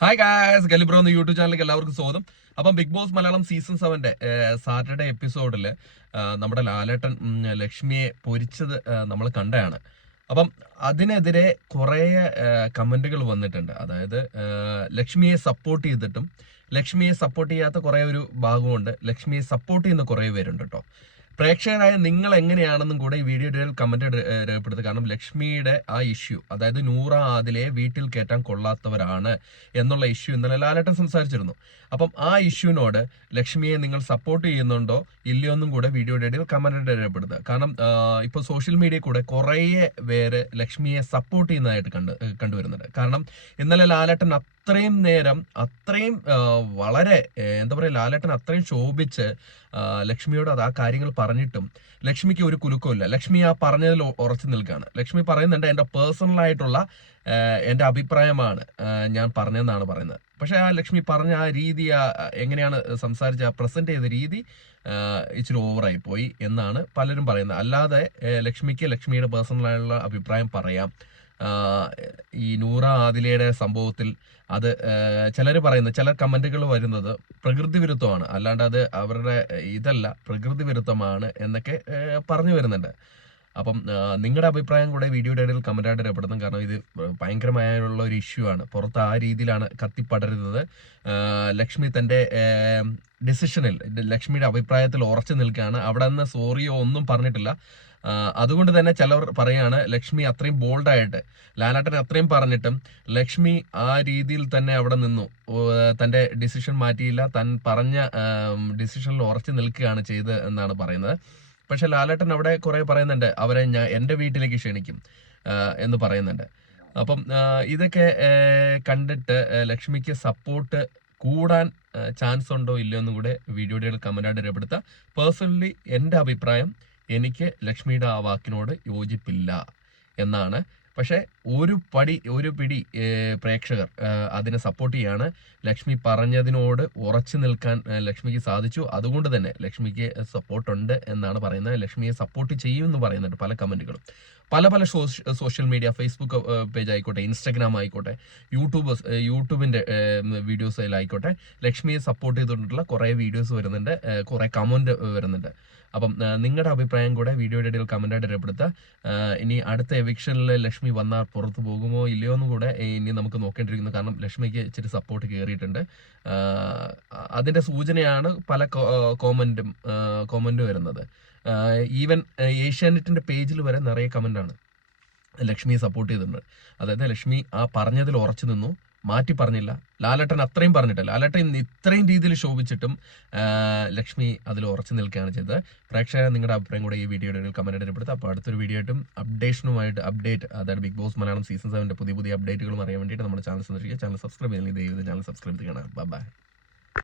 Hi guys, ഗലിബ്രോ എന്ന YouTube ചാനലിലേക്ക് എല്ലാവർക്കും സ്വാഗതം. അപ്പം Bigg Boss Malayalam season 7 Saturday എപ്പിസോഡിൽ നമ്മുടെ ലാലേട്ടൻ ലക്ഷ്മിയെ പൊരിച്ചത് നമ്മൾ കണ്ടതാണ്. അപ്പം അതിനെതിരെ കുറേ കമന്റുകൾ വന്നിട്ടുണ്ട്. അതായത് ലക്ഷ്മിയെ സപ്പോർട്ട് ചെയ്തിട്ടും ലക്ഷ്മിയെ സപ്പോർട്ട് ചെയ്യാത്ത കുറേ ഒരു ഭാഗമുണ്ട്, ലക്ഷ്മിയെ സപ്പോർട്ട് ചെയ്യുന്ന കുറേ പേരുണ്ട് കേട്ടോ. പ്രേക്ഷകരായ നിങ്ങൾ എങ്ങനെയാണെന്നും കൂടെ ഈ വീഡിയോയുടെ കമന്റ് രേഖപ്പെടുത്തുക. കാരണം ലക്ഷ്മിയുടെ ആ ഇഷ്യൂ, അതായത് നൂറ ആദിലെ വീട്ടിൽ കയറ്റാൻ കൊള്ളാത്തവരാണ് എന്നുള്ള ഇഷ്യൂ ഇന്നലെ ലാലേട്ടൻ സംസാരിച്ചിരുന്നു. അപ്പം ആ ഇഷ്യൂവിനോട് ലക്ഷ്മിയെ നിങ്ങൾ സപ്പോർട്ട് ചെയ്യുന്നുണ്ടോ ഇല്ലയോ എന്നും കൂടെ വീഡിയോയുടെ ഇടയിൽ കമന്റ് രേഖപ്പെടുത്തുക. കാരണം ഇപ്പോൾ സോഷ്യൽ മീഡിയയിൽ കൂടെ കുറേ പേര് ലക്ഷ്മിയെ സപ്പോർട്ട് ചെയ്യുന്നതായിട്ട് കണ്ടുവരുന്നുണ്ട്. കാരണം ഇന്നലെ ലാലേട്ടൻ അത്രയും നേരം വളരെ എന്താ പറയുക, ലാലേട്ടൻ അത്രയും ശോഭിച്ച് ലക്ഷ്മിയോട് അത് ആ കാര്യങ്ങൾ പറഞ്ഞിട്ടും ലക്ഷ്മിക്ക് ഒരു കുലുക്കമില്ല. ലക്ഷ്മി ആ പറഞ്ഞതിൽ ഉറച്ചു നിൽക്കുകയാണ്. ലക്ഷ്മി പറയുന്നുണ്ട്, എൻ്റെ പേഴ്സണൽ ആയിട്ടുള്ള എൻ്റെ അഭിപ്രായമാണ് ഞാൻ പറഞ്ഞതെന്നാണ് പറയുന്നത്. പക്ഷെ ആ ലക്ഷ്മി പറഞ്ഞ ആ രീതി, എങ്ങനെയാണ് സംസാരിച്ച പ്രസന്റ് ചെയ്ത രീതി ഇച്ചിരി ഓവറായി പോയി എന്നാണ് പലരും പറയുന്നത്. അല്ലാതെ ലക്ഷ്മിക്ക് ലക്ഷ്മിയുടെ പേഴ്സണൽ ആയിട്ടുള്ള അഭിപ്രായം പറയാം. ഈ നൂറ ആദിലയുടെ സംഭവത്തിൽ അത് ചിലർ പറയുന്നത്, ചില കമന്റുകൾ വരുന്നത് പ്രകൃതി വിരുദ്ധമാണ്, അല്ലാണ്ട് അത് അവരുടെ ഇതല്ല, പ്രകൃതി വിരുദ്ധമാണ് എന്നൊക്കെ പറഞ്ഞു വരുന്നുണ്ട്. അപ്പം നിങ്ങളുടെ അഭിപ്രായം കൂടെ വീഡിയോയുടെ ഇടയിൽ കമന്റായിട്ട് രേഖപ്പെടുത്തും. കാരണം ഇത് ഭയങ്കരമായുള്ള ഒരു ഇഷ്യൂ ആണ്. പുറത്ത് ആ രീതിയിലാണ് കത്തിപ്പടരുന്നത്. ലക്ഷ്മി തന്റെ ഡിസിഷനിൽ, ലക്ഷ്മിയുടെ അഭിപ്രായത്തിൽ ഉറച്ചു നിൽക്കുകയാണ്. അവിടെ നിന്ന് സോറിയോ ഒന്നും പറഞ്ഞിട്ടില്ല. അതുകൊണ്ട് തന്നെ ചിലർ പറയാണ് ലക്ഷ്മി അത്രയും ബോൾഡായിട്ട്, ലാലേട്ടൻ അത്രയും പറഞ്ഞിട്ടും ലക്ഷ്മി ആ രീതിയിൽ തന്നെ അവിടെ നിന്നു, തന്റെ ഡിസിഷൻ മാറ്റിയില്ല, താൻ പറഞ്ഞ ഡിസിഷനിൽ ഉറച്ചു നിൽക്കുകയാണ് ചെയ്ത് എന്നാണ് പറയുന്നത്. പക്ഷെ ലാലേട്ടൻ അവിടെ കുറെ പറയുന്നുണ്ട്, അവരെ ഞാൻ എൻ്റെ വീട്ടിലേക്ക് ക്ഷണിക്കും എന്ന് പറയുന്നുണ്ട്. അപ്പം ഇതൊക്കെ കണ്ടിട്ട് ലക്ഷ്മിക്ക് സപ്പോർട്ട് കൂടാൻ ചാൻസ് ഉണ്ടോ ഇല്ലയോ എന്നും കൂടെ വീഡിയോയുടെ കമന്റായിട്ട് രേഖപ്പെടുത്തുക. പേഴ്സണലി എൻ്റെ അഭിപ്രായം, എനിക്ക് ലക്ഷ്മിയുടെ ആ വാക്കിനോട് യോജിപ്പില്ല എന്നാണ്. പക്ഷെ ഒരു പിടി പ്രേക്ഷകർ അതിനെ സപ്പോർട്ട് ചെയ്യാണ്. ലക്ഷ്മി പറഞ്ഞതിനോട് ഉറച്ചു നിൽക്കാൻ ലക്ഷ്മിക്ക് സാധിച്ചു. അതുകൊണ്ട് തന്നെ ലക്ഷ്മിക്ക് സപ്പോർട്ടുണ്ട് എന്നാണ് പറയുന്നത്. ലക്ഷ്മിയെ സപ്പോർട്ട് ചെയ്യുമെന്ന് പറയുന്നുണ്ട് പല കമന്റുകളും. പല സോഷ്യൽ മീഡിയ, ഫേസ്ബുക്ക് പേജ് ആയിക്കോട്ടെ, ഇൻസ്റ്റാഗ്രാം ആയിക്കോട്ടെ, യൂട്യൂബിന്റെ വീഡിയോസിലായിക്കോട്ടെ, ലക്ഷ്മിയെ സപ്പോർട്ട് ചെയ്തിട്ടുള്ള കുറേ വീഡിയോസ് വരുന്നുണ്ട്, കുറേ കമന്റ് വരുന്നുണ്ട്. അപ്പം നിങ്ങളുടെ അഭിപ്രായം കൂടെ വീഡിയോയുടെ ഇടയിൽ കമന്റായിട്ട് രേഖപ്പെടുത്തുക. ഇനി അടുത്ത എവിക്ഷനിൽ ലക്ഷ്മി വന്നാൽ പുറത്തു പോകുമോ ഇല്ലയോ എന്നും കൂടെ ഇനി നമുക്ക് നോക്കേണ്ടിയിരിക്കുന്നു. കാരണം ലക്ഷ്മിക്ക് ഇച്ചിരി സപ്പോർട്ട് കയറിയിട്ടുണ്ട്. അതിന്റെ സൂചനയാണ് പല കോമന്റ് വരുന്നത്. ഈവൻ ഏഷ്യാനെറ്റിന്റെ പേജിൽ വരെ നിറയെ കമന്റാണ് ലക്ഷ്മിയെ സപ്പോർട്ട് ചെയ്തിട്ടുണ്ട്. അതായത് ലക്ഷ്മി ആ പറഞ്ഞതിൽ ഉറച്ചു നിന്നു, മാറ്റി പറഞ്ഞില്ല. ലാലേട്ടൻ അത്രയും പറഞ്ഞിട്ട്, ലാലേട്ടൻ ഇത്രയും രീതിയിൽ ശോഭിച്ചിട്ടും ലക്ഷ്മി അതിൽ ഉറച്ചു നിൽക്കുകയാണ് ചെയ്തത്. പ്രേക്ഷകർ നിങ്ങളുടെ അഭിപ്രായം കൂടെ ഈ വീഡിയോയുടെ കമന്റ് ഇടപെടുത്തുക. അപ്പോൾ അടുത്തൊരു വീഡിയോ ആയിട്ടും അപ്ഡേറ്റ്, അതായത് ബിഗ് ബോസ് മലയാളം സീസൺ 7 പുതിയ അപ്ഡേറ്റുകളും അറിയാൻ വേണ്ടിയിട്ട് നമ്മുടെ ചാനൽ സന്ദർശിക്കുക. ചാനൽ സബ്സ്ക്രൈബ് ചെയ്യുന്നത് ചാനൽ സബ്സ്ക്രൈബ് ചെയ്യണം. ബൈ.